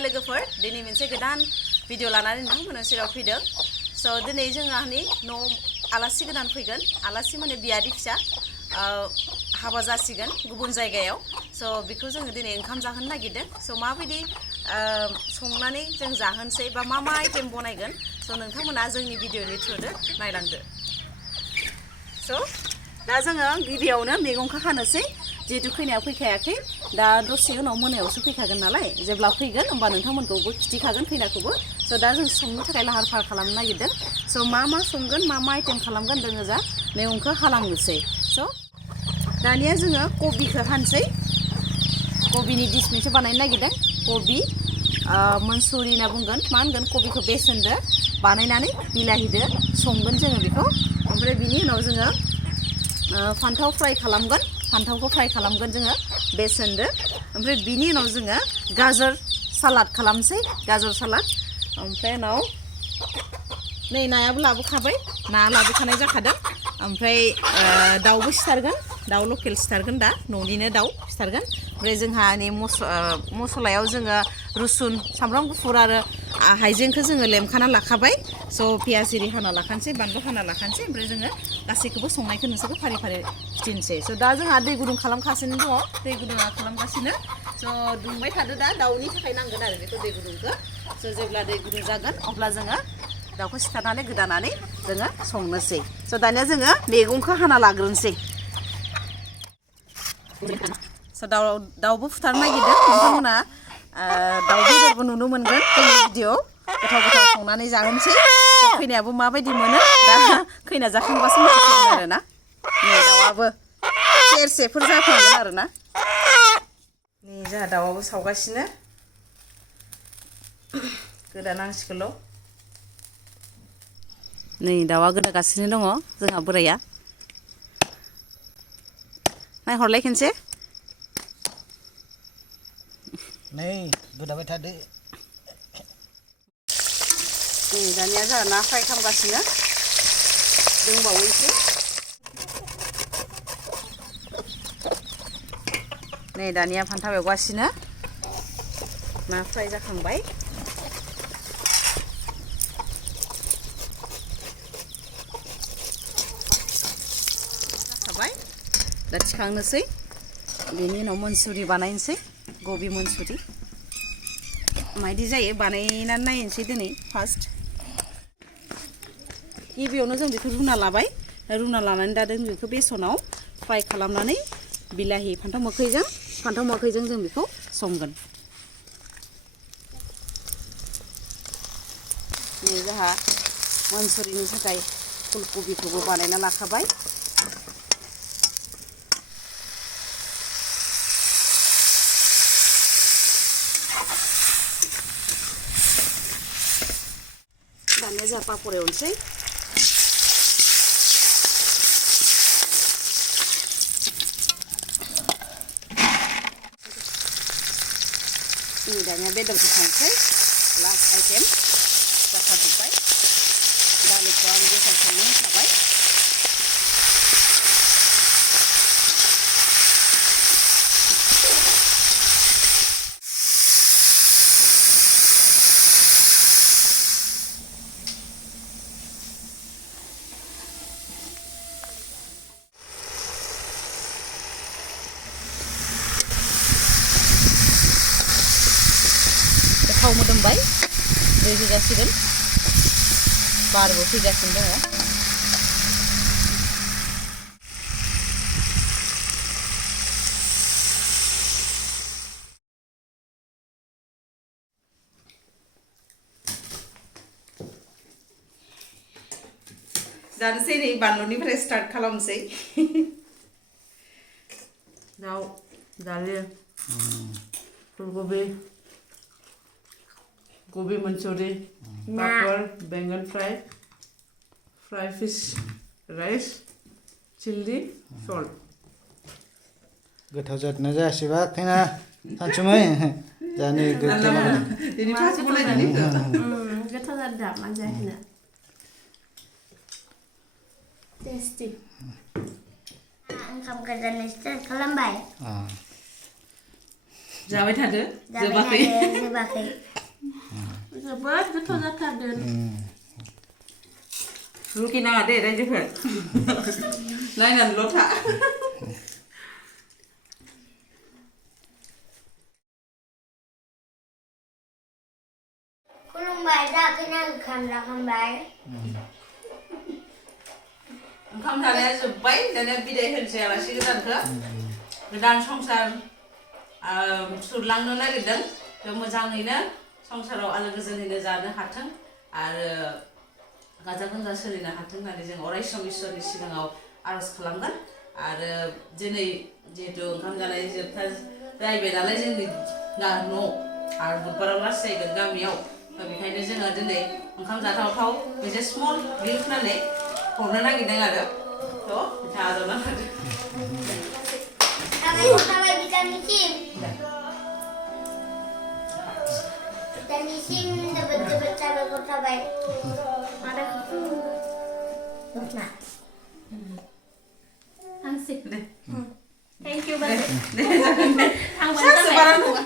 खुलुमबाय लोगोफोर दिनै मोनसे गोदान भिडिअ लानानै नोंथांमोननि सेराव फैदों स' दिनै जोंहानि न' आलासि गोदान फैगोन आलासि माने बियादै फिसा हाबा जासिगोन गुबुन जायगायाव स' बेखौ जोङो दिनै ओंखाम जाहोनो नागिरदों स' माबायदि संनानै जों जाहोनसै बा मा आइटेम बनायगोन स' नोंथांमोना जोंनि भिडिअनि थ्रुदो नायलांदो स' दा जोङो गिबियावनो मैगंखौ हानोसै जिहेतु खैनाया फैखायाखै दा दसे उनाव मोनायावसो फैखागोन नालाय जेब्ला फैगोन होमबा नोंथांमोनखौबो खिथिखागोन खैनाखौबो स' दा जों संनो थाखाय लाहार फाहार खालामनो नागिरदों स' मा संगोन मा आइटेम खालामगोन जोङो जा मैगंखौ हालांनोसै स' दानिया जोङो कबिखौ हानसै कबिनि डिस मोनसे बानायनो नागिरदों कबि मनसुरि होनना बुंगोन मा होनगोन कबिखौ बेसनदो बानायनानै बिलाहिदो संगोन जोङो बेखौ ओमफ्राय बिनि उनाव जोङो फान्थाव फ्राय खालामगोन फान्थावखौ फ्राय खालामगोन जोङो बेसनदो ओमफ्राय बिनि उनाव जोङो गाजर सालाद खालामसै गाजर सालाद ओमफ्राय उनाव नै नायाबो लाबोखाबाय ना लाबोखानाय जाखादों ओमफ्राय दाउबो सिथारगोन दाउ लकेल सिथारगोन दा न'निनो दाउ सिथारगोन ओमफ्राय जोंहा नै मस्लायाव जोङो रुसुन सामब्राम गुफुर आरो हाइजेंखौ जोङो लेमखाना लाखाबाय स' पियाज एरि हाना लाखानोसै बानलु हाना लाखानोसै ओमफ्राय जोङो गासैखौबो संनायखौ नोंसोरखौ फारि फारि खिथिनोसै स' दा जोंहा दै गुदुं खालामगासिनो दङ दै गुदुङा खालामगासिनो स' दुंबाय थादो दा दाउनि थाखाय नांगोन आरो बेखौ दै गुदुंखौ स' जेब्ला दै गुदुं जागोन अब्ला जोङो दाउखौ सिथारनानै गोदानानै जोङो संनोसै स' दानिया जोङो मैगंखौ हाना लाग्रोनोसै स' दाउबो फुथारनो नागिरदों नोंथांमोना दाउ बेदरबो नुनो मोनगोन जोंनि भिडिअ गोथाव संनानै जाहोनोसै खैनायाबो माबायदि मोनो दा खैना जाखांबासो मिथिसिगोन आरो ना नै दाउआबो सेरसेफोर जाफ्लांगोन आरो ना नै जोंहा दाउआबो सावगासिनो गोदानांसिगोल' नै दाउआ गोदागासिनो दङ जोंहा बोराया नायहरलाय खनसे नै गोदाबाय थादो नै दानिया जोंहा ना फ्राय खालामगासिनो दंबावो एसे नै दानिया फान्थाव एवगासिनो ना फ्राय जाखांबाय जाखाबाय दा थिखांनोसै बेनि उनाव मनसुरि बानायनोसै गबि मनसुरि माबायदि जायो बानायनानै नायनोसै दिनै फार्स्ट गिबियावनो जों बेखौ रुना लाबाय रुना लानानै दा जों बेखौ बेसनाव फ्राय खालामनानै बिलाहि फान्थाव मोखैजों जों बेखौ संगोन नै जोंहा मनसुरिनि थाखाय फुलकबिखौबो बानायना लाखाबाय दानिया जोंहा पापर एवनोसै दानिया बेदरखौ संसै लास्ट आइटेम जाखाजोब्बाय दालिखौ आं गेसाव संनो होखाबाय थाव मोदोमबाय दै होजासिगोन बारबो फैगासिनो दङ जानोसै नै बानलुनिफ्राय स्टार्ट खालामसै दाउ दालि फुलकबि गोभी मंचूरी पापड़ बैंगन fry fish rice chilli salt गोथाव जादोंना जायासैबा खैना सानसुमै जानो गोथाव दिनै फार्स्ट बनायनानै गोथाव जादों मानो जायाखैना टेस्टि ओंखाम गोजान स्टार्ट खालामबाय जाबाय थादो जोबाखै जोबोद गोथाव जाथारदों रुखि नाङा दे रायजोफोर नायनानैल' था खुलुमबाय जाखैना ओंखाम जाखांबाय ओंखाम जानाया जोब्बाय दानिया बिदाय होनोसै आलासि गोदानखौ गोदान संसार सुरलांनो नागिरदों थ' मोजाङैनो संसाराव आलो गोजोनैनो जानो हाथों आरो गाजा गोमजा सोलिनो हाथों होननानै जों अराय सम इसोरनि सिगाङाव आर'ज खालामगोन आरो दिनै जिहेतु ओंखाम जानाय जोबथा जाहैबाय नालाय जोंनि न' आरो बुधबाराव लास्ट जाहैगोन गामियाव बेखायनो जोङो दिनै ओंखाम जाथावथाव मोनसे स्मल गिफ्ट होननानै हरनो नागिरदों आरो थ' बिथाङा आजावना लादो थाबाय बिदानिसिम जोबोद जोबोद साबायखर थाबाय दखना हांसि थेंक इउ बाजै सानसे बारा नङा